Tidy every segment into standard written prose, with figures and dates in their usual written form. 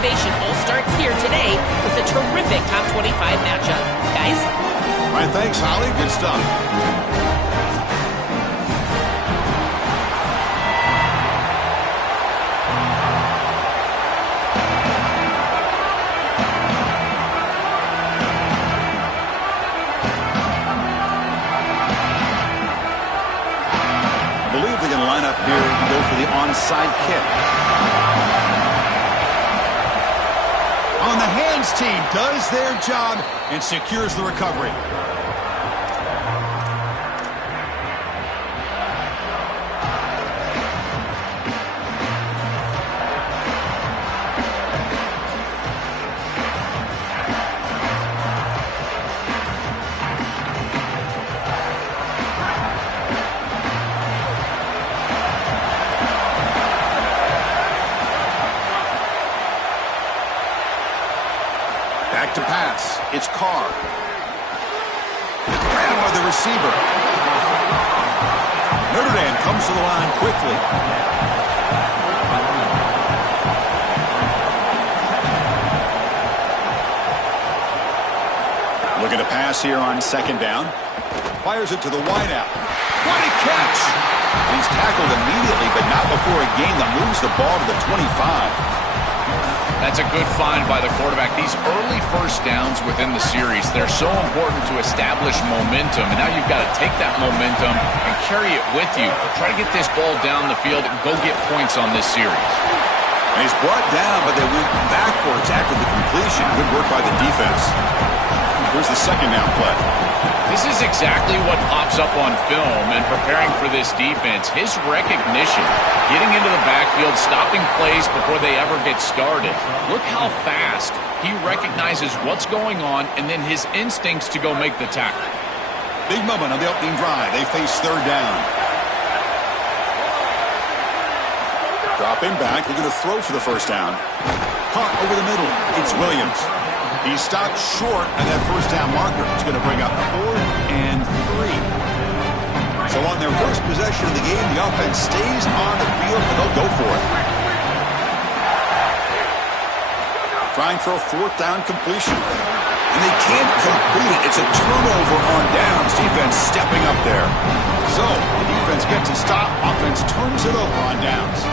motivation all starts here today with a terrific top 25 matchup. Guys? All right, thanks, Holly. Good stuff. I believe they're going to line up here and go for the onside kick. On the hands team does their job and secures the recovery. Back to pass. It's Carr. Ran by the receiver. Notre Dame comes to the line quickly. Looking to pass here on second down. Fires it to the wideout. What a catch! He's tackled immediately, but not before a gain that moves the ball to the 25. That's a good find by the quarterback. These early first downs within the series, they're so important to establish momentum. And now you've got to take that momentum and carry it with you. Try to get this ball down the field and go get points on this series. And he's brought down, but they went backwards after the completion. Good work by the defense. Here's the second down play. This is exactly what pops up on film and preparing for this defense. His recognition, getting into the backfield, stopping plays before they ever get started. Look how fast he recognizes what's going on and then his instincts to go make the tackle. Big moment on the opening drive. They face third down. Dropping back, looking to throw for the first down. Caught over the middle. It's Williams. He stopped short of that first down marker. It's going to bring up 4th and 3. So on their first possession of the game, the offense stays on the field, and they'll go for it. Trying for a 4th down completion. And they can't complete it. It's a turnover on downs. Defense stepping up there. So the defense gets a stop. Offense turns it over on downs.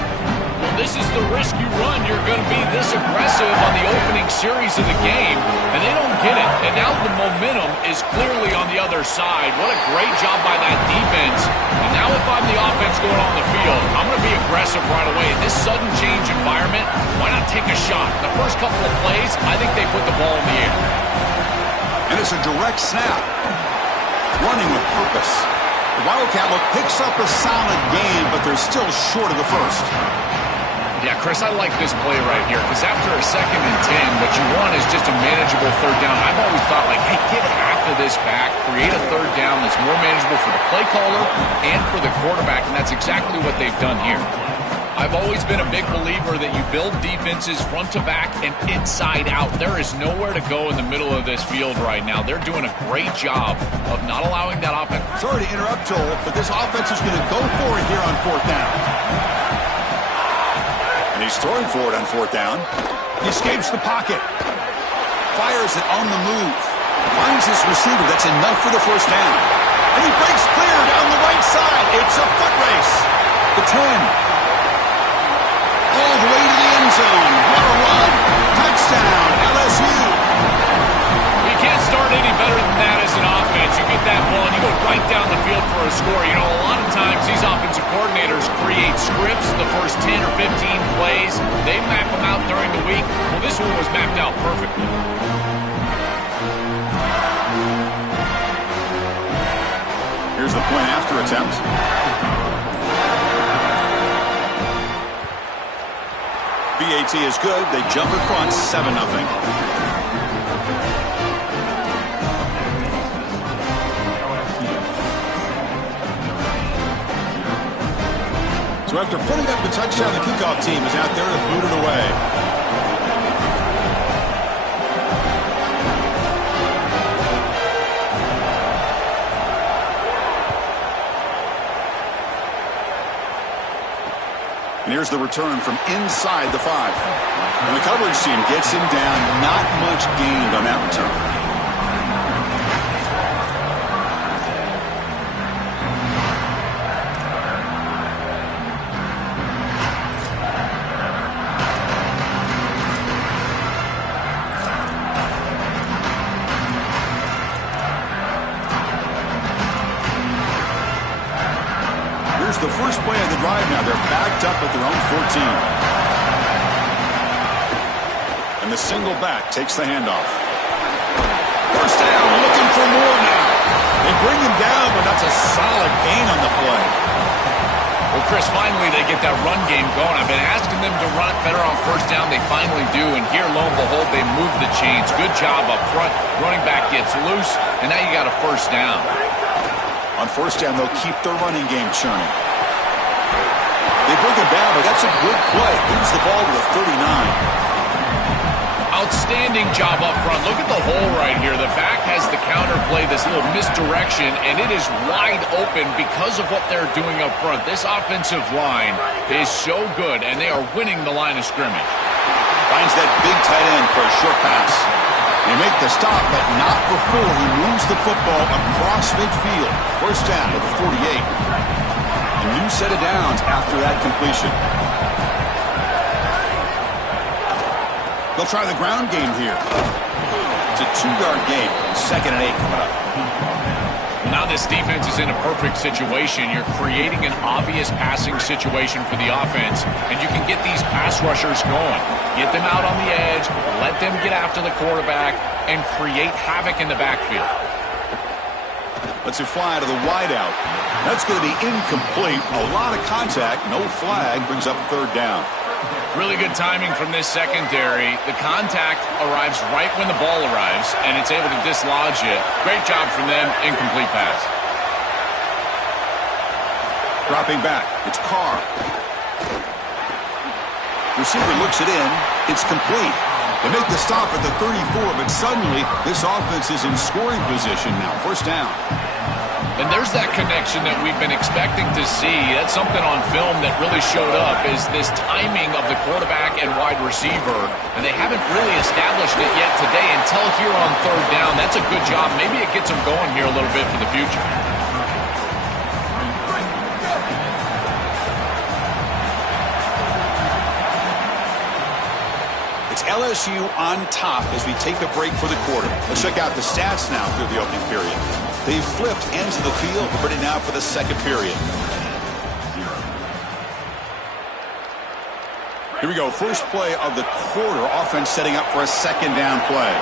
Well, this is the risk you run. You're going to be this aggressive on the opening series of the game, and they don't get it. And now the momentum is clearly on the other side. What a great job by that defense. And now if I'm the offense going on the field, I'm going to be aggressive right away. In this sudden change environment, why not take a shot? The first couple of plays, I think they put the ball in the air. And it's a direct snap. Running with purpose. The Wildcat look picks up a solid game, but they're still short of the first. Yeah, Chris, I like this play right here because after a 2nd and 10, what you want is just a manageable third down. I've always thought, like, hey, get half of this back, create a third down that's more manageable for the play caller and for the quarterback, and that's exactly what they've done here. I've always been a big believer that you build defenses front to back and inside out. There is nowhere to go in the middle of this field right now. They're doing a great job of not allowing that offense. Sorry to interrupt, Joel, but this offense is going to go for it here on 4th down. And he's throwing for it on 4th down. He escapes the pocket. Fires it on the move. Finds his receiver. That's enough for the first down. And he breaks clear down the right side. It's a foot race. The 10. All the way to the end zone. What a run. Touchdown, LSU. You can't start any better than that as an offense. You get that ball and you go right down the field for a score. You know, a lot of times these offensive coordinators create scripts the first 10 or 15 plays. They map them out during the week. Well, this one was mapped out perfectly. Here's the point after attempt. BAT is good. They jump in front, 7-0. So after putting up the touchdown, the kickoff team is out there to boot it away. And here's the return from inside the 5. And the coverage team gets him down. Not much gained on that return. Here's the first play of the drive now. They're backed up at their own 14. And the single back takes the handoff. First down, looking for more now. They bring him down, but that's a solid gain on the play. Well, Chris, finally they get that run game going. I've been asking them to run it better on first down. They finally do, and here, lo and behold, they move the chains. Good job up front. Running back gets loose, and now you got a first down. On first down, they'll keep their running game churning. They bring him down, but that's a good play. Moves the ball to the 39. Outstanding job up front. Look at the hole right here. The back has the counter play, this little misdirection, and it is wide open because of what they're doing up front. This offensive line is so good, and they are winning the line of scrimmage. Finds that big tight end for a short pass. They make the stop, but not before he moves the football across midfield. First down at the 48. A new set of downs after that completion. They'll try the ground game here. It's a 2-yard gain. 2nd and 8 coming up. Now this defense is in a perfect situation. You're creating an obvious passing situation for the offense, and you can get these pass rushers going. Get them out on the edge, let them get after the quarterback, and create havoc in the backfield. Let's it fly to the wideout. That's going to be incomplete. A lot of contact, no flag, brings up 3rd down. Really good timing from this secondary. The contact arrives right when the ball arrives, and it's able to dislodge it. Great job from them. Incomplete pass. Dropping back. It's Carr. Receiver looks it in. It's complete. They make the stop at the 34, but suddenly this offense is in scoring position now. First down. And there's that connection that we've been expecting to see. That's something on film that really showed up, is this timing of the quarterback and wide receiver. And they haven't really established it yet today until here on 3rd down. That's a good job. Maybe it gets them going here a little bit for the future. It's LSU on top as we take a break for the quarter. Let's check out the stats now through the opening period. They've flipped ends of the field, ready now for the 2nd period. Here we go. First play of the quarter. Offense setting up for a 2nd down play.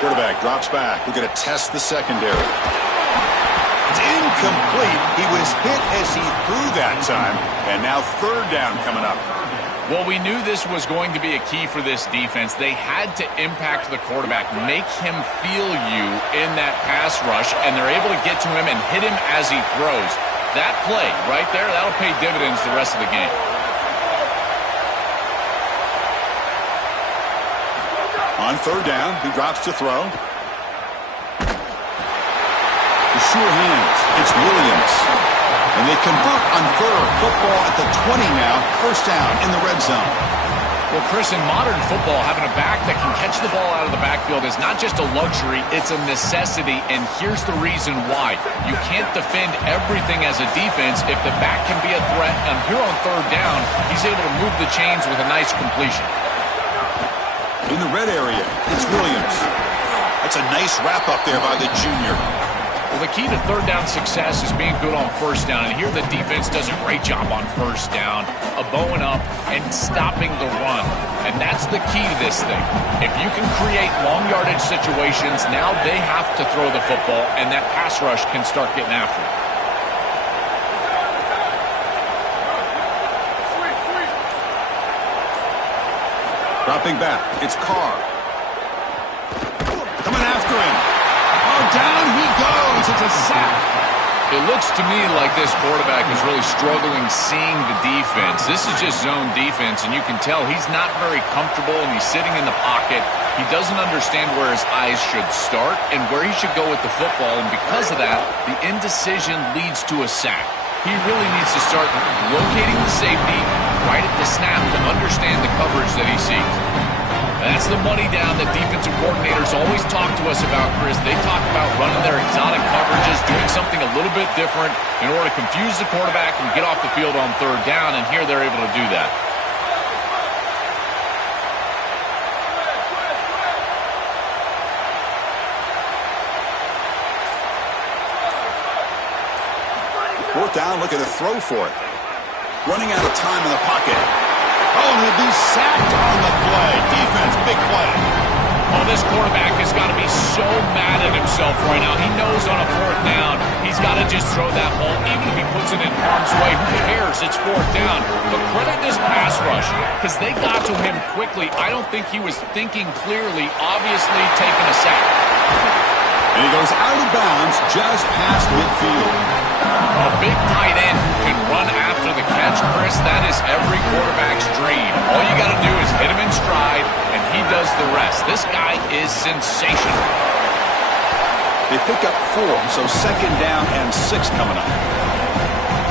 Quarterback drops back. We're going to test the secondary. It's incomplete. He was hit as he threw that time. And now 3rd down coming up. Well, we knew this was going to be a key for this defense. They had to impact the quarterback, make him feel you in that pass rush, and they're able to get to him and hit him as he throws. That play right there, that'll pay dividends the rest of the game. On 3rd down, he drops to throw. The sure hands. It's Williams. And they convert on 3rd. Football at the 20 now. First down in the red zone. Well, Chris, in modern football, having a back that can catch the ball out of the backfield is not just a luxury, it's a necessity, and here's the reason why. You can't defend everything as a defense if the back can be a threat, and here on 3rd down, he's able to move the chains with a nice completion. In the red area, it's Williams. That's a nice wrap up there by the junior. Well, the key to 3rd down success is being good on first down, and here the defense does a great job on first down, bowing up and stopping the run, and that's the key to this thing. If you can create long yardage situations, now they have to throw the football, and that pass rush can start getting after it. Dropping back, it's Carr. Coming after him. Oh, down he goes. It's a sack. It looks to me like this quarterback is really struggling seeing the defense. This is just zone defense, and you can tell he's not very comfortable, and he's sitting in the pocket. He doesn't understand where his eyes should start and where he should go with the football, and because of that, the indecision leads to a sack. He really needs to start locating the safety right at the snap to understand the coverage that he sees. That's the money down that defensive coordinators always talk to us about, Chris. They talk about running their exotic coverages, doing something a little bit different in order to confuse the quarterback and get off the field on third down, and here they're able to do that. Fourth down, looking to throw for it. Running out of time in the pocket. Oh, he'll be sacked on the play. Defense, big play. Oh, this quarterback has got to be so mad at himself right now. He knows on a fourth down, he's got to just throw that ball. Even if he puts it in harm's way, who cares? It's fourth down. But credit this pass rush, because they got to him quickly. I don't think he was thinking clearly, obviously taking a sack. And he goes out of bounds just past midfield. A big tight end who can run after the catch, Chris, that is every quarterback's dream. All you got to do is hit him in stride, and he does the rest. This guy is sensational. They pick up 4, so second down and 6 coming up.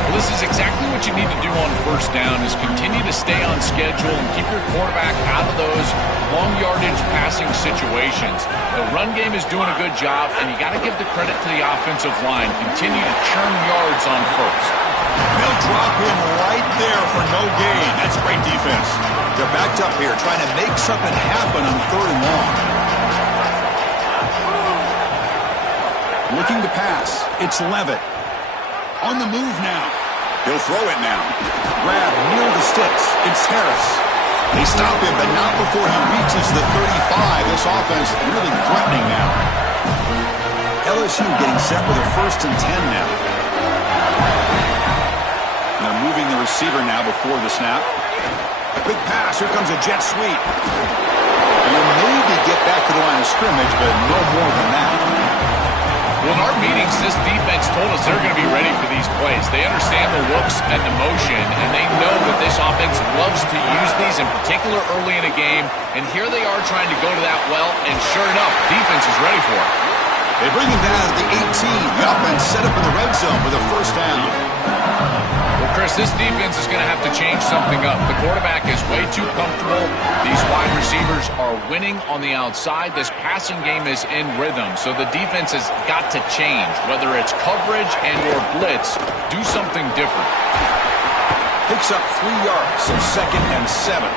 Well, this is exactly what you need to do on first down, is continue to stay on schedule and keep your quarterback out of those long yardage passing situations. The run game is doing a good job, and you got to give the credit to the offensive line. Continue to churn yards on first. They'll drop him right there for no gain. That's great defense. They're backed up here trying to make something happen on third and long. Looking to pass. It's Levitt. On the move now. He'll throw it now. Grab near the sticks. It's Harris. They stop him, but not before he reaches the 35. This offense really threatening now. LSU getting set with a 1st and 10 now. And they're moving the receiver now before the snap. Quick pass. Here comes a jet sweep. You'll maybe get back to the line of scrimmage, but no more than that. Well, in our meetings, this defense told us they're going to be ready for these plays. They understand the looks and the motion, and they know that this offense loves to use these, in particular early in a game. And here they are trying to go to that well, and sure enough, defense is ready for it. They bring him down at the 18. The offense set up in the red zone with a first down. Well, Chris, this defense is going to have to change something up. The quarterback is way too comfortable. These wide receivers are winning on the outside. This passing game is in rhythm, so the defense has got to change. Whether it's coverage and or blitz, do something different. Picks up 3 yards, so second and 7.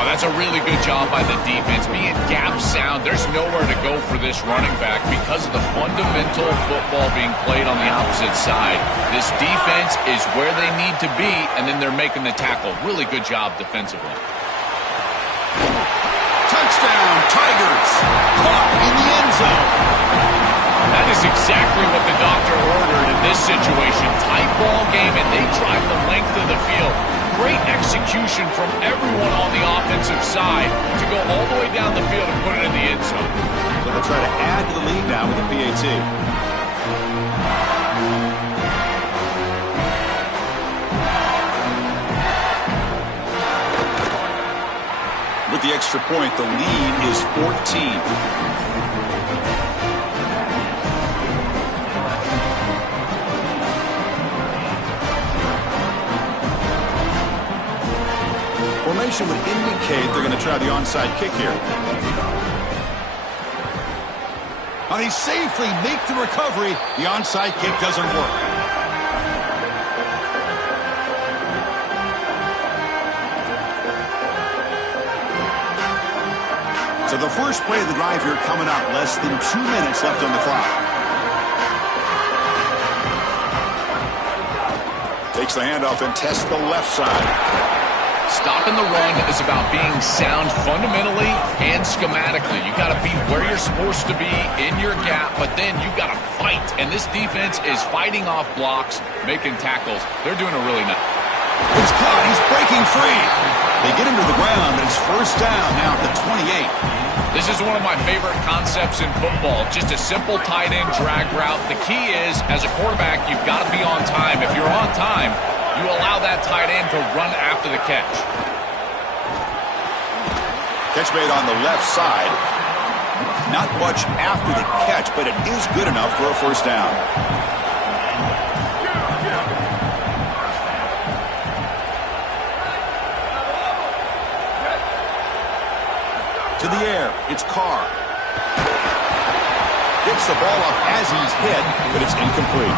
Oh, that's a really good job by the defense. Being gap sound, there's nowhere to go for this running back because of the fundamental football being played on the opposite side. This defense is where they need to be, and then they're making the tackle. Really good job defensively. Touchdown, Tigers! Caught in the end zone. That is exactly what the doctor ordered in this situation. Tight ball game, and they drive the length of the field. Great execution from everyone on the offensive side to go all the way down the field and put it in the end zone. So they'll try to add to the lead now with the PAT. With the extra point, the lead is 14. Formation would indicate they're going to try the onside kick here. And he safely make the recovery. The onside kick doesn't work. So the first play of the drive here coming up. Less than 2 minutes left on the clock. Takes the handoff and tests the left side. Stopping the run is about being sound fundamentally and schematically. You got to be where you're supposed to be in your gap, but then you got to fight. And this defense is fighting off blocks, making tackles. They're doing a really nice. It's caught. He's breaking free. They get him to the ground, and it's first down now at the 28. This is one of my favorite concepts in football. Just a simple tight end drag route. The key is, as a quarterback, you've got to be on time. If you're on time, you allow that tight end to run after the catch. Catch made on the left side. Not much after the catch, but it is good enough for a first down. To the air, it's Carr. Gets the ball up as he's hit, but it's incomplete.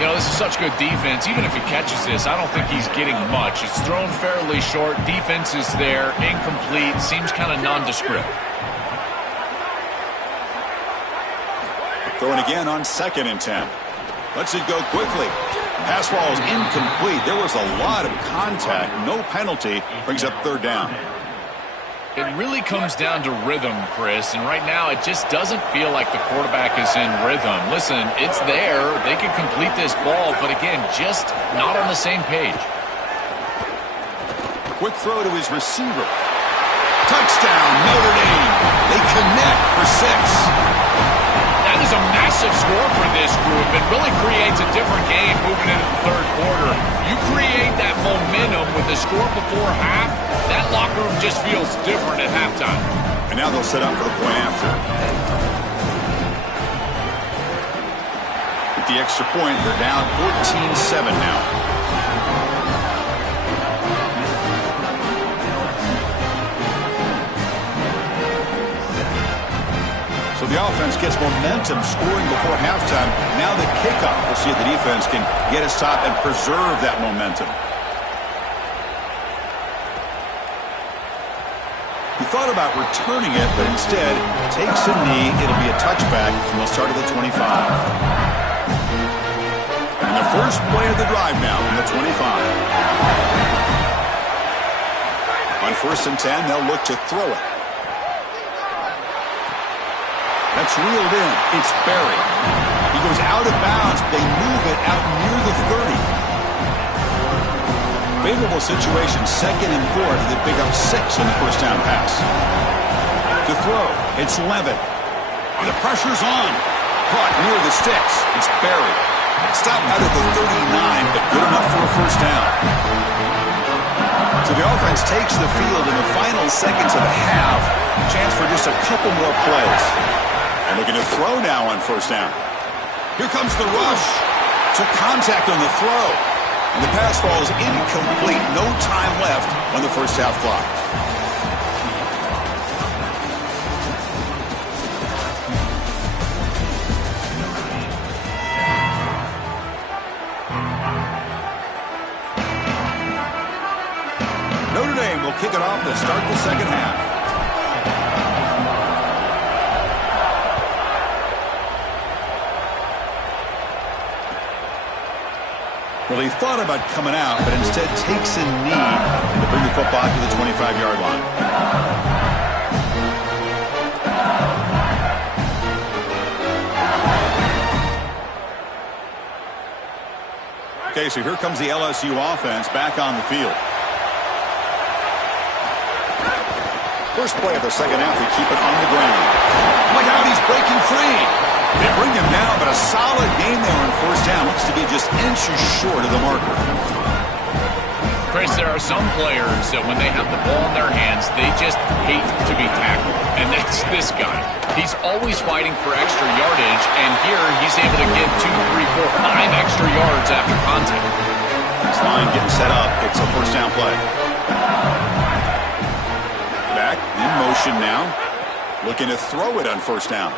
You know, this is such good defense. Even if he catches this, I don't think he's getting much. It's thrown fairly short. Defense is there. Incomplete. Seems kind of nondescript. Throwing again on 2nd and 10. Lets it go quickly. Pass ball is incomplete. There was a lot of contact. No penalty. Brings up 3rd down. It really comes down to rhythm, Chris, and right now it just doesn't feel like the quarterback is in rhythm. Listen, it's there. They can complete this ball, but again, just not on the same page. Quick throw to his receiver. Touchdown, Notre Dame. They connect for 6. That is a massive score for this group. It really creates a different game moving into the 3rd quarter. You create that momentum with the score before half, that locker room just feels different at halftime. And now they'll set up for the point after. With the extra point, they're down 14-7 now. So the offense gets momentum scoring before halftime. Now the kickoff. We'll see if the defense can get a stop and preserve that momentum. He thought about returning it, but instead takes a knee. It'll be a touchback, and they'll start at the 25. And the first play of the drive now from the 25. On 1st and 10, they'll look to throw it. That's reeled in. It's Berry. He goes out of bounds. They move it out near the 30. Favorable situation, 2nd and 4. They pick up 6 in the first down pass. To throw, it's Levin. The pressure's on. Caught near the sticks. It's Berry. Stopped out at the 39, but good enough for a first down. So the offense takes the field in the final seconds of the half. Chance for just a couple more plays. And looking to throw now on first down. Here comes the rush. Took contact on the throw. And the pass ball is incomplete. No time left on the first half clock. Notre Dame will kick it off to start the second half. Well, he thought about coming out, but instead takes a knee to bring the football to the 25-yard line. Okay, so here comes the LSU offense back on the field. First play of the second half, they keep it on the ground. Look out, he's breaking free. They bring him down, but a solid game there on first down. Looks to be just inches short of the marker. Chris, there are some players that when they have the ball in their hands, they just hate to be tackled. And that's this guy. He's always fighting for extra yardage, and here he's able to get 2, 3, 4, 5 extra yards after contact. This line getting set up. It's a first down play. Back in motion now. Looking to throw it on first down.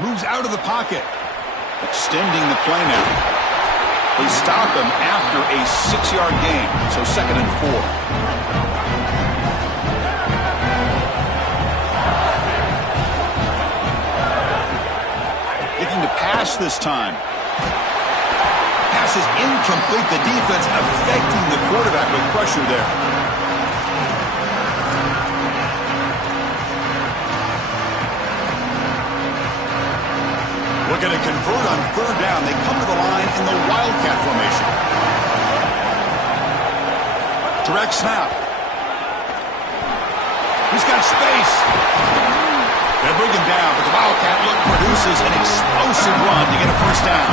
Moves out of the pocket. Extending the play now. They stop him after a 6-yard gain. So 2nd and 4. Looking to pass this time. Pass is incomplete. The defense affecting the quarterback with pressure there. Looking to convert on 3rd down. They come to the line in the Wildcat formation. Direct snap. He's got space. They bring him down, but the Wildcat look produces an explosive run to get a first down.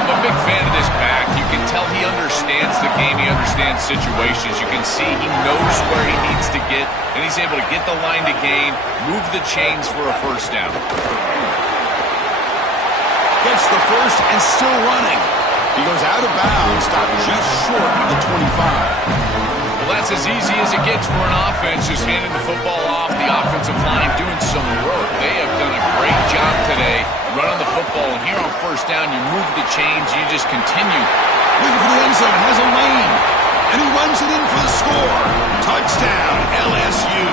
I'm a big fan of this back. You can tell he understands the game. He understands situations. You can see he knows where he needs to get, and he's able to get the line to gain, move the chains for a first down. Gets the first and still running. He goes out of bounds, stopped just short of the 25. Well, that's as easy as it gets for an offense, just handing the football off. The offensive line doing some work. They have done a great job today running the football. And here on first down, you move the chains. You just continue. Looking for the end zone. Has a lane. And he runs it in for the score. Touchdown, LSU.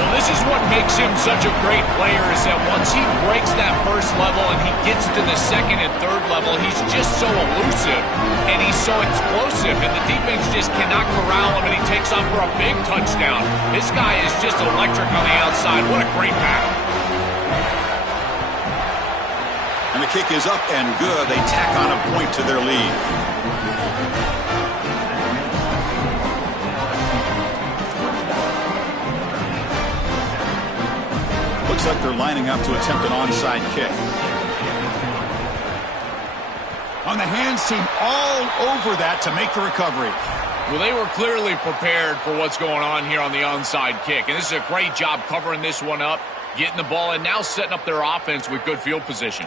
Well, this is what makes him such a great player is that once he breaks that first level and he gets to the second and third level, he's just so elusive and he's so explosive, and the defense just cannot corral him, and he takes off for a big touchdown. This guy is just electric on the outside. What a great battle. And the kick is up and good. They tack on a point to their lead. Looks like they're lining up to attempt an onside kick. On the hands team all over that to make the recovery. Well, they were clearly prepared for what's going on here on the onside kick. And this is a great job covering this one up, getting the ball, and now setting up their offense with good field position.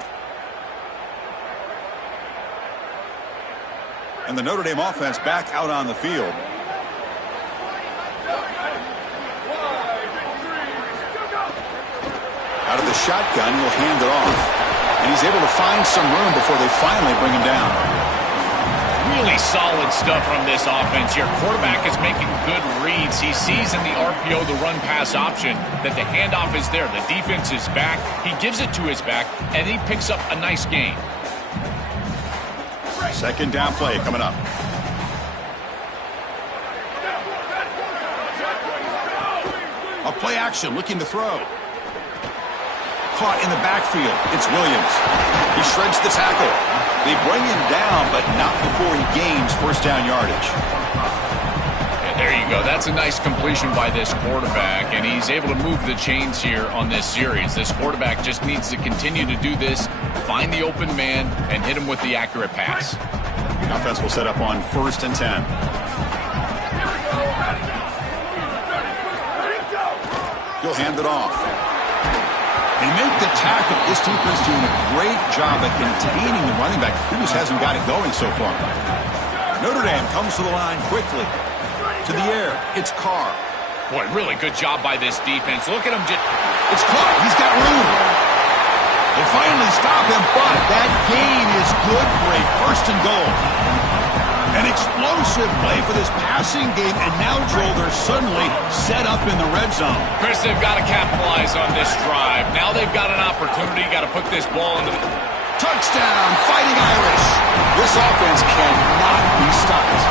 And the Notre Dame offense back out on the field. Out of the shotgun, he'll hand it off. And he's able to find some room before they finally bring him down. Really solid stuff from this offense here. Quarterback is making good reads. He sees in the RPO, the run-pass option, that the handoff is there. The defense is back. He gives it to his back, and he picks up a nice gain. Second down play coming up. A play action, looking to throw. Caught in the backfield. It's Williams. He shreds the tackle. They bring him down, but not before he gains first down yardage. And there you go. That's a nice completion by this quarterback, and he's able to move the chains here on this series. This quarterback just needs to continue to do this, find the open man, and hit him with the accurate pass. The offense will set up on 1st and 10. He'll hand it off. They make the tackle. This defense doing a great job at containing the running back. He just hasn't got it going so far. Notre Dame comes to the line quickly. To the air. It's Carr. Boy, really good job by this defense. Look at him. It's caught. He's got room. They finally stop him, but that gain is good for a 1st and goal. An explosive play for this passing game, and now, Joel, they're suddenly set up in the red zone. Chris, they've got to capitalize on this drive. Now they've got an opportunity. Got to put this ball into the... Touchdown, Fighting Irish. This offense cannot be stopped.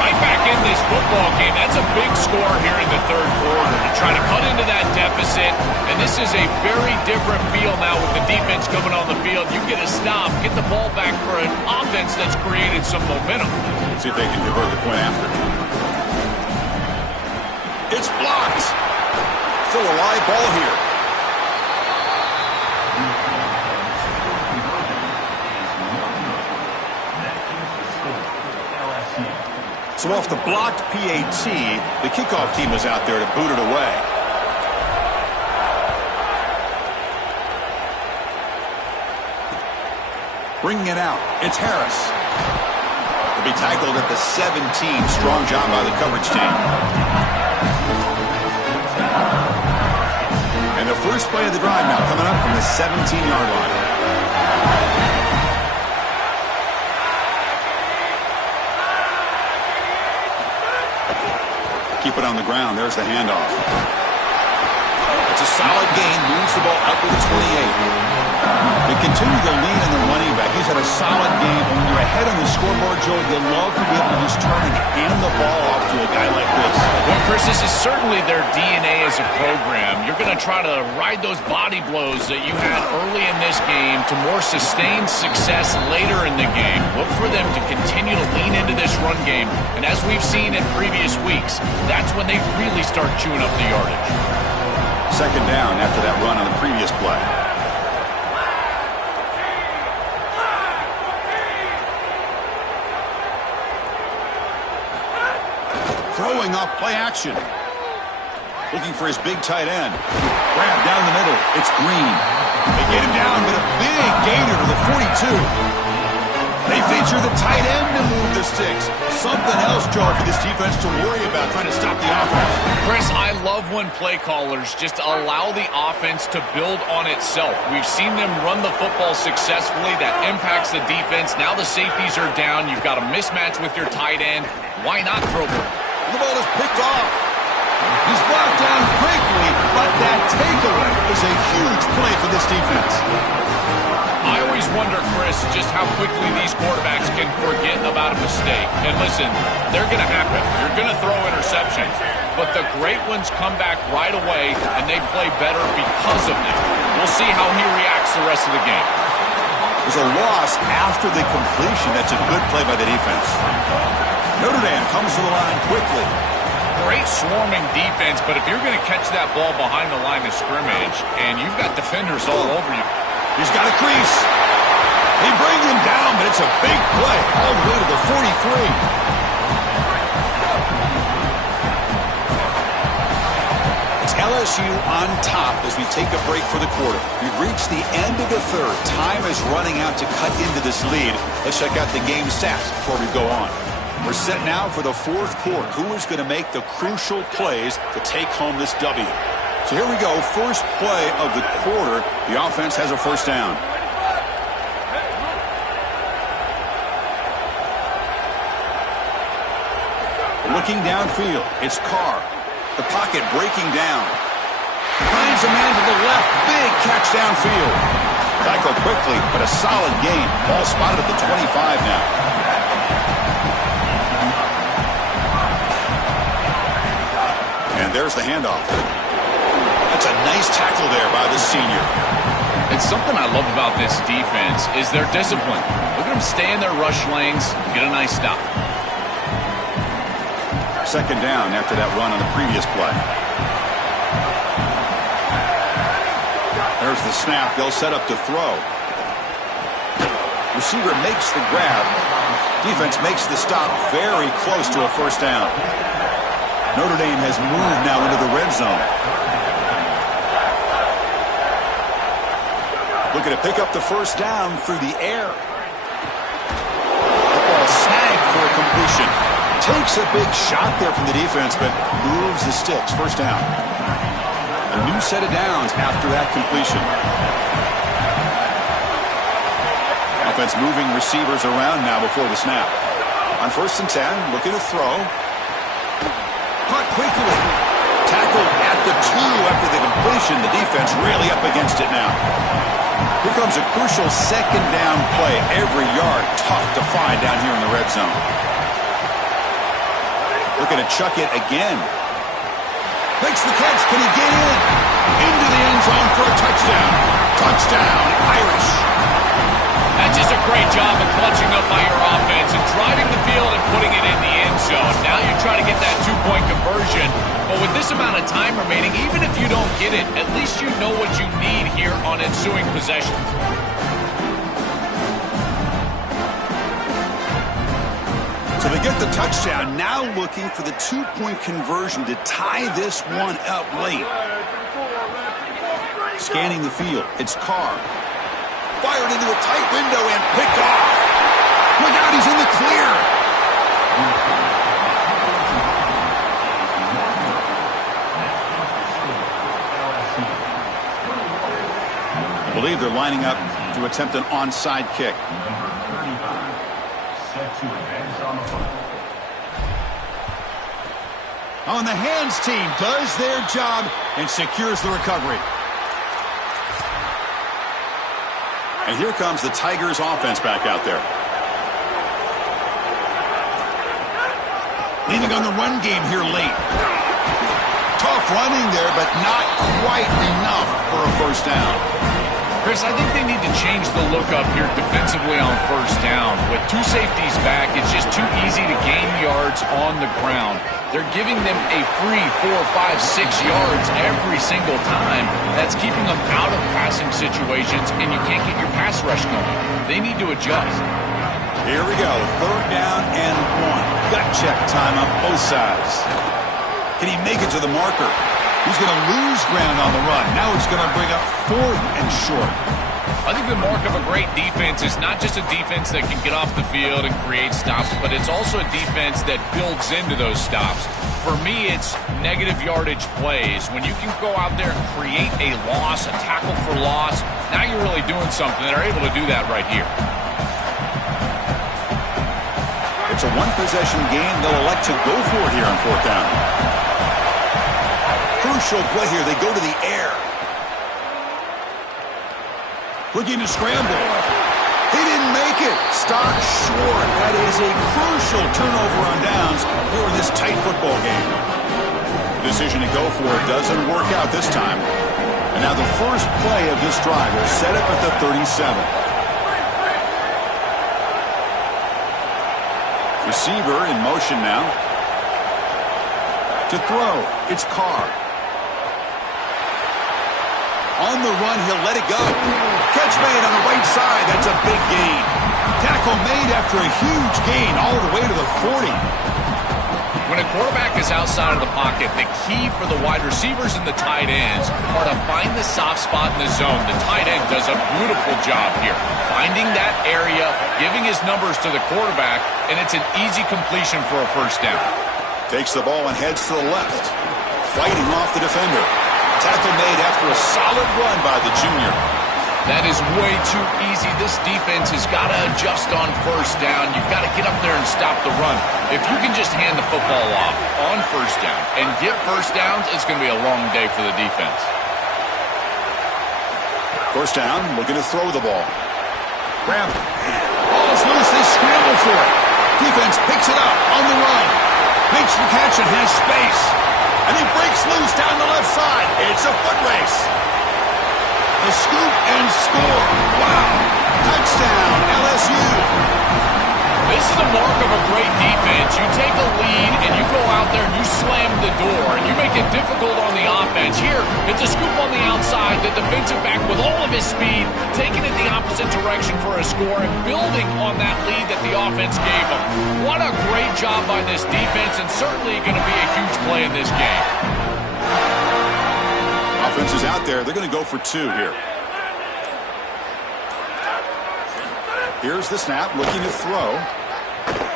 Right back in this football game. That's a big score here in the third quarter to try to cut into that deficit. And this is a very different feel now with the defense coming on the field. You get a stop, get the ball back for an offense that's created some momentum. Let's see if they can convert the point after. It's blocked. Still a live ball here. So off the blocked PAT, the kickoff team was out there to boot it away. Bringing it out, it's Harris. He'll be tackled at the 17. Strong job by the coverage team. And the first play of the drive now coming up from the 17-yard line. Keep it on the ground. There's the handoff. It's a solid gain. Moves the ball out to the 28. They continue to lean on the running back. He's had a solid game. When you're ahead on the scoreboard, Joe, you love to be able to just turn and hand the ball off to a guy like this. Well, Chris, this is certainly their DNA as a program. You're going to try to ride those body blows that you had early in this game to more sustained success later in the game. Look for them to continue to lean into this run game. And as we've seen in previous weeks, that's when they really start chewing up the yardage. Second down after that run on the previous play. Throwing off play action. Looking for his big tight end. Grab down the middle. It's Green. They get him down with a big gainer to the 42. They feature the tight end to move the sticks. Something else, Joe, for this defense to worry about trying to stop the offense. Chris, I love when play callers just allow the offense to build on itself. We've seen them run the football successfully. That impacts the defense. Now the safeties are down. You've got a mismatch with your tight end. Why not throw the ball? The ball is picked off. He's brought down quickly, but that takeaway is a huge play for this defense. I always wonder, Chris, just how quickly these quarterbacks can forget about a mistake. And listen, they're going to happen. You're going to throw interceptions. But the great ones come back right away, and they play better because of that. We'll see how he reacts the rest of the game. There's a loss after the completion. That's a good play by the defense. Notre Dame comes to the line quickly. Great swarming defense, but if you're going to catch that ball behind the line of scrimmage and you've got defenders all over you. He's got a crease. He brings him down, but it's a big play all the way to the 43. It's LSU on top as we take a break for the quarter. We've reached the end of the third. Time is running out to cut into this lead. Let's check out the game stats before we go on. We're set now for the fourth quarter. Who is going to make the crucial plays to take home this W? So here we go. First play of the quarter. The offense has a first down. Looking downfield. It's Carr. The pocket breaking down. Finds a man to the left. Big catch downfield. Tackled quickly, but a solid gain. Ball spotted at the 25 now. And there's the handoff. That's a nice tackle there by the senior. It's something I love about this defense is their discipline. Look at them stay in their rush lanes, get a nice stop. Second down after that run on the previous play. There's the snap. They'll set up to throw. Receiver makes the grab. Defense makes the stop very close to a first down. Notre Dame has moved now into the red zone. Looking to pick up the first down through the air. The ball snagged for a completion. Takes a big shot there from the defense, but moves the sticks. First down. A new set of downs after that completion. Offense moving receivers around now before the snap. On 1st and 10, looking to throw. Caught quickly. Tackled at the 2 after the completion. The defense really up against it now. Here comes a crucial second down play. Every yard tough to find down here in the red zone. Looking to chuck it again. Makes the catch. Can he get in? Into the end zone for a touchdown. Touchdown, Irish. That's just a great job of clutching up by your offense and driving the field and putting it in the end zone. Now you try to get that 2-point conversion. But with this amount of time remaining, even if you don't get it, at least you know what you need here on ensuing possessions. So they get the touchdown. Now looking for the 2-point conversion to tie this one up late. Scanning the field. It's Carr. Fired into a tight window and picked off. Look out, he's in the clear. I believe they're lining up to attempt an onside kick. On the hands team does their job and secures the recovery. And here comes the Tigers offense back out there. Leaning on the run game here late. Tough running there, but not quite enough for a first down. Chris, I think they need to change the look up here defensively on first down. With two safeties back, it's just too easy to gain yards on the ground. They're giving them a free 4, 5, 6 yards every single time. That's keeping them out of passing situations, and you can't get your pass rush going. They need to adjust. Here we go, 3rd down and 1. Gut check time on both sides. Can he make it to the marker? He's going to lose ground on the run. Now he's going to bring up 4th and short. I think the mark of a great defense is not just a defense that can get off the field and create stops, but it's also a defense that builds into those stops. For me, it's negative yardage plays. When you can go out there and create a loss, a tackle for loss, now you're really doing something. They're able to do that right here. It's a one-possession game. They'll elect to go for it here on 4th down. Crucial play here. They go to the air. Looking to scramble. He didn't make it. Stop short. That is a crucial turnover on downs here in this tight football game. The decision to go for it doesn't work out this time. And now the first play of this drive will set up at the 37. Receiver in motion now. To throw, it's Carr. On the run, he'll let it go. Catch made on the right side. That's a big gain. Tackle made after a huge gain all the way to the 40. When a quarterback is outside of the pocket, the key for the wide receivers and the tight ends are to find the soft spot in the zone. The tight end does a beautiful job here, finding that area, giving his numbers to the quarterback, and it's an easy completion for a first down. Takes the ball and heads to the left. Fighting off the defender. Tackle made after a solid run by the junior. That is way too easy. This defense has got to adjust on first down. You've got to get up there and stop the run. If you can just hand the football off on first down and get first downs, it's going to be a long day for the defense. First down, looking to throw the ball. Grab it. Ball's loose. They scramble for it. Defense picks it up on the run. Makes the catch and has space. And he breaks loose down the left side. It's a foot race. The scoop and score. Wow. Touchdown, LSU. This is a mark of a great defense. You take a lead and you go out there and you slam the door and you make it difficult on the offense. Here, it's a scoop on the outside. The defensive back with all of his speed, taking it the opposite direction for a score and building on that lead that the offense gave him. What a great job by this defense, and certainly going to be a huge play in this game. Offense is out there. They're going to go for 2 here. Here's the snap, looking to throw.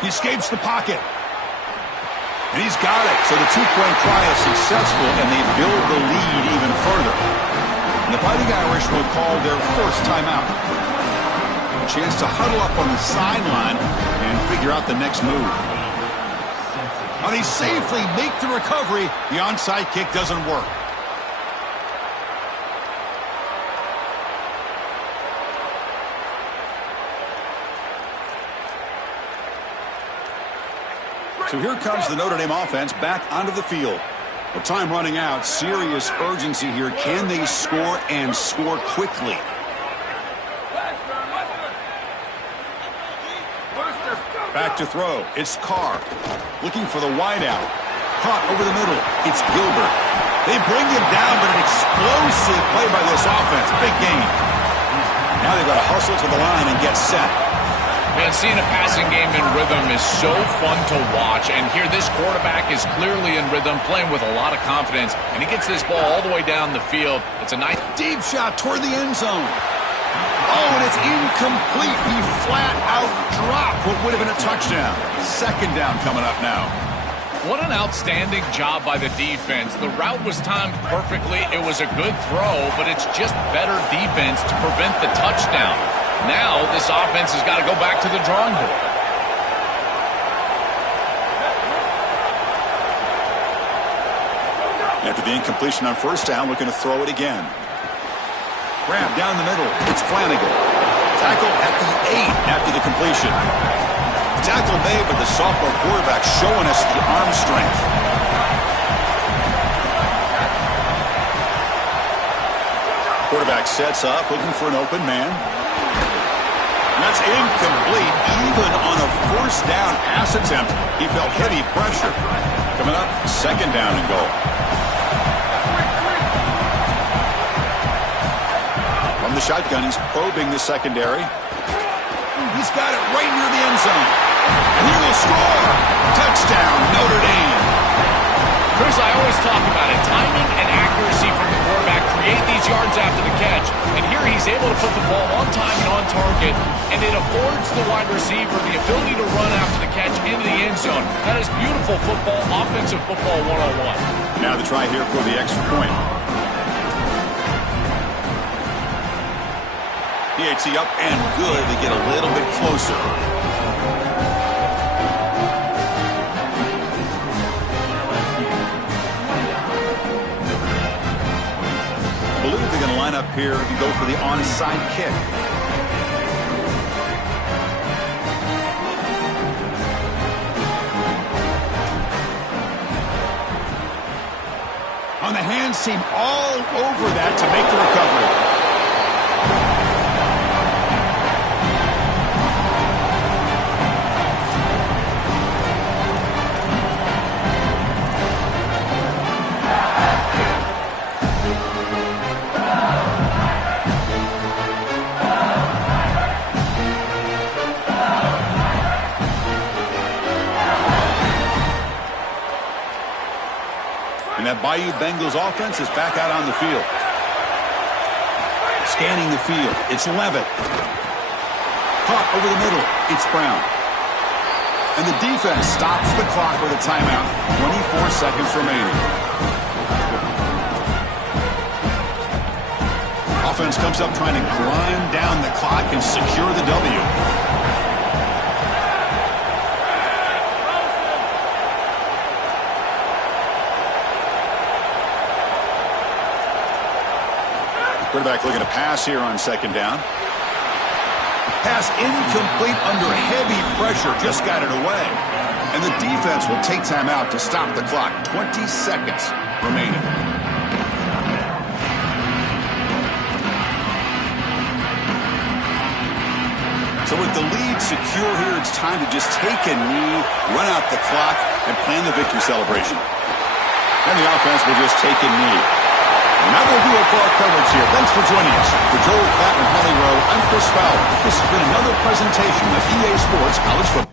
He escapes the pocket. And he's got it. So the 2-point try is successful, and they build the lead even further. And the Fighting Irish will call their first timeout. A chance to huddle up on the sideline and figure out the next move. Now they safely make the recovery. The onside kick doesn't work. So here comes the Notre Dame offense back onto the field. With time running out, serious urgency here. Can they score and score quickly? Back to throw. It's Carr. Looking for the wideout. Caught over the middle. It's Gilbert. They bring him down, but an explosive play by this offense. Big game. Now they've got to hustle to the line and get set. Man, seeing a passing game in rhythm is so fun to watch. And here this quarterback is clearly in rhythm, playing with a lot of confidence. And he gets this ball all the way down the field. It's a nice deep shot toward the end zone. Oh, and it's incomplete. He flat out dropped what would have been a touchdown. Second down coming up now. What an outstanding job by the defense. The route was timed perfectly. It was a good throw, but it's just better defense to prevent the touchdown. Now this offense has got to go back to the drawing board. After the incompletion on first down, looking to throw it again. Grab down the middle. It's Flanagan. Tackle at the 8 after the completion. Tackle made, but the sophomore quarterback showing us the arm strength. quarterback sets up, looking for an open man. And that's incomplete. Even on a first down pass attempt, he felt heavy pressure. Coming up, second down and goal. From the shotgun, he's probing the secondary. He's got it right near the end zone. And he will score. Touchdown, Notre Dame. Chris, I always talk about it. Timing and accuracy from the quarterback create these yards after the catch. And here he's able to put the ball on time and on target. And it affords the wide receiver the ability to run after the catch into the end zone. That is beautiful football, offensive football one-on-one. Now the try here for the extra point. PAT up and good to get a little bit closer. I believe they're going to line up here to go for the onside kick. On the hands team all over that to make the recovery. And that Bayou Bengals offense is back out on the field. Scanning the field. It's Levitt. Caught over the middle. It's Brown. And the defense stops the clock with a timeout. 24 seconds remaining. Offense comes up trying to grind down the clock and secure the W. Quarterback looking to pass here on second down. Pass incomplete under heavy pressure. Just got it away. And the defense will take time out to stop the clock. 20 seconds remaining. So with the lead secure here, it's time to just take a knee, run out the clock, and plan the victory celebration. And the offense will just take a knee. And that will do it for our coverage here. Thanks for joining us. For Joel, Pat, and Holly Rowe, I'm Chris Fowler. This has been another presentation of EA Sports College Football.